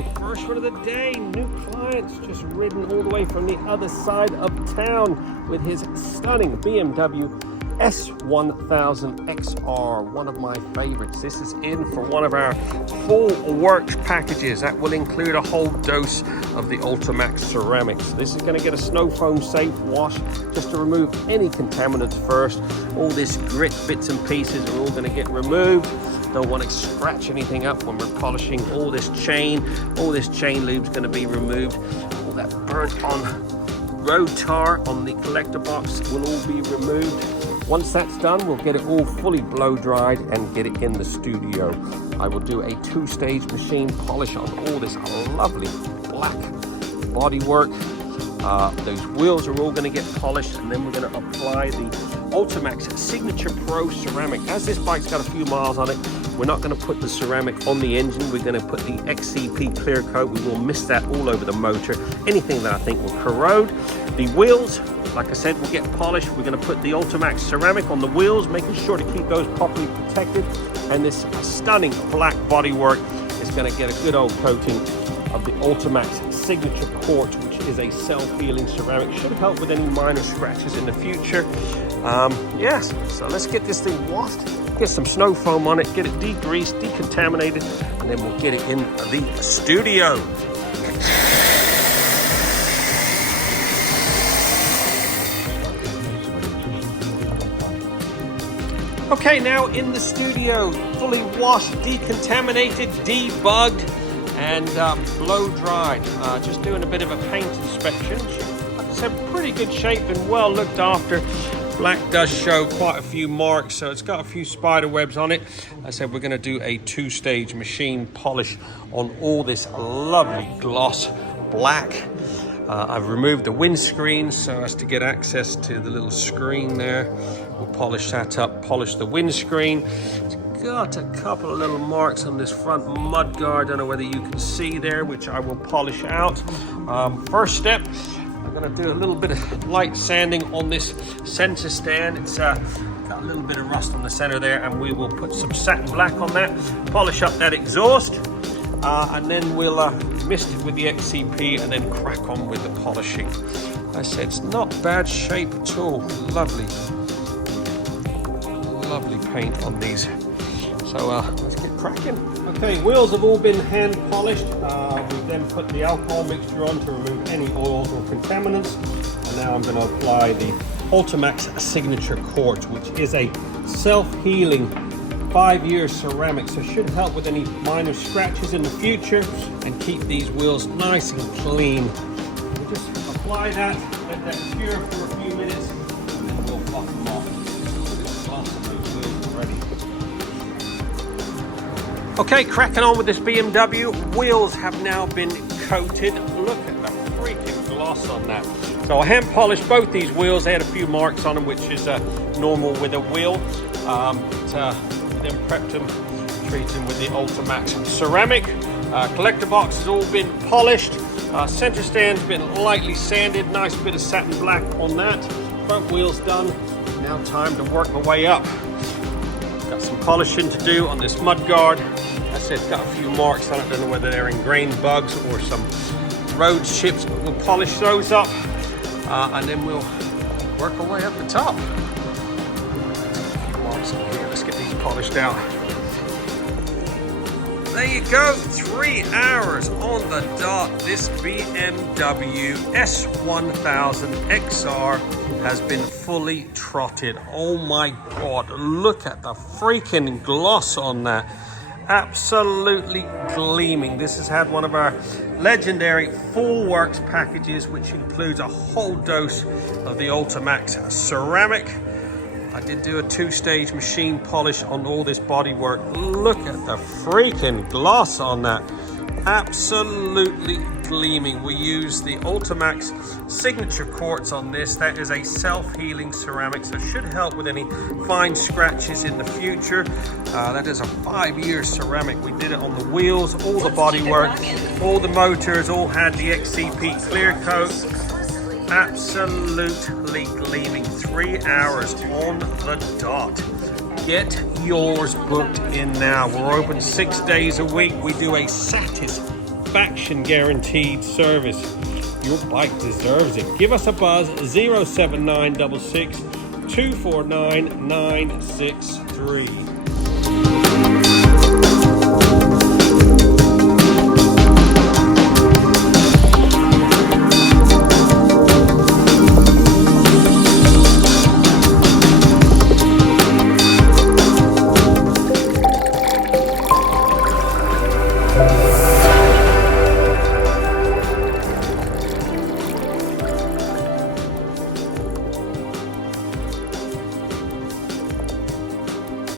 morning, first one of the day. New client's just ridden all the way from the other side of town with his stunning BMW S1000 XR, one of my favorites. This is in for one of our full works packages that will include a whole dose of the Ultimax ceramics. This is going to get a snow foam safe wash just to remove any contaminants first. All this grit bits and pieces are all going to get removed. Don't want to scratch anything up when we're polishing. All this chain lube is going to be removed. All that burnt on road tar on the collector box will all be removed. Once that's done, we'll get it all fully blow dried and get it in the studio. I will do a two-stage machine polish on all this lovely black bodywork. Those wheels are all going to get polished, and then we're going to apply the Ultimax Signature Pro ceramic. As this bike's got a few miles on it, we're not going to put the ceramic on the engine. We're going to put the XCP clear coat. We will mist that all over the motor. Anything that I think will corrode. The wheels, like I said, will get polished. We're going to put the Ultimax ceramic on the wheels, making sure to keep those properly protected. And this stunning black bodywork is going to get a good old coating of the Ultimax Signature Quartz, which is a self-healing ceramic. Should help with any minor scratches in the future. Yes, so let's get this thing washed, get some snow foam on it, get it degreased, decontaminated, and then we'll get it in the studio. Okay, now in the studio, fully washed, decontaminated, debugged, and blow dried. Just doing a bit of a paint inspection. Like I said, pretty good shape and well looked after. Black does show quite a few marks, so it's got a few spider webs on it. I said we're going to do a two-stage machine polish on all this lovely gloss black. I've removed the windscreen so as to get access to the little screen there. We'll polish that up, polish the windscreen. It's got a couple of little marks on this front mud guard. I don't know whether you can see there, which I will polish out. First step, I'm going to do a little bit of light sanding on this center stand. It's got a little bit of rust on the center there, and we will put some satin black on that, polish up that exhaust, and then we'll mist it with the XCP and then crack on with the polishing. I said it's not bad shape at all. Lovely paint on these. So let's get cracking. Okay, wheels have all been hand polished. We then put the alcohol mixture on to remove any oils or contaminants. And now I'm going to apply the Ultimax Signature Quartz, which is a self-healing 5-year ceramic. So it should help with any minor scratches in the future and keep these wheels nice and clean. We'll just apply that, let that cure for a few minutes, and then we'll pop them off. Okay, cracking on with this BMW. Wheels have now been coated. Look at the freaking gloss on that. So I hand polished both these wheels. They had a few marks on them, which is normal with a wheel. Then prepped them, treated them with the Ultimax ceramic. Collector box has all been polished. Center stand's been lightly sanded. Nice bit of satin black on that. Front wheel's done. Now time to work my way up. Got some polishing to do on this mud guard. I said it's got a few marks on it. I don't know whether they're ingrained bugs or some road chips, but we'll polish those up and then we'll work our way up the top. A few marks on here. Let's get these polished out. There you go, 3 hours on the dot. This BMW S1000 XR has been fully trotted. Oh my God, look at the freaking gloss on that. Absolutely gleaming. This has had one of our legendary full works packages, which includes a whole dose of the Ultimax ceramic. I did do a two-stage machine polish on all this bodywork. Look at the freaking gloss on that. Absolutely gleaming. We use the Ultimax Signature Quartz on this. That is a self-healing ceramic, so it should help with any fine scratches in the future. That is a 5-year ceramic. We did it on the wheels, all the bodywork, all the motors, all had the XCP clear coat. Absolutely gleaming. 3 hours on the dot. Get yours booked in now. We're open 6 days a week. We do a satisfaction guaranteed service. Your bike deserves it. Give us a buzz, 07966 249 963.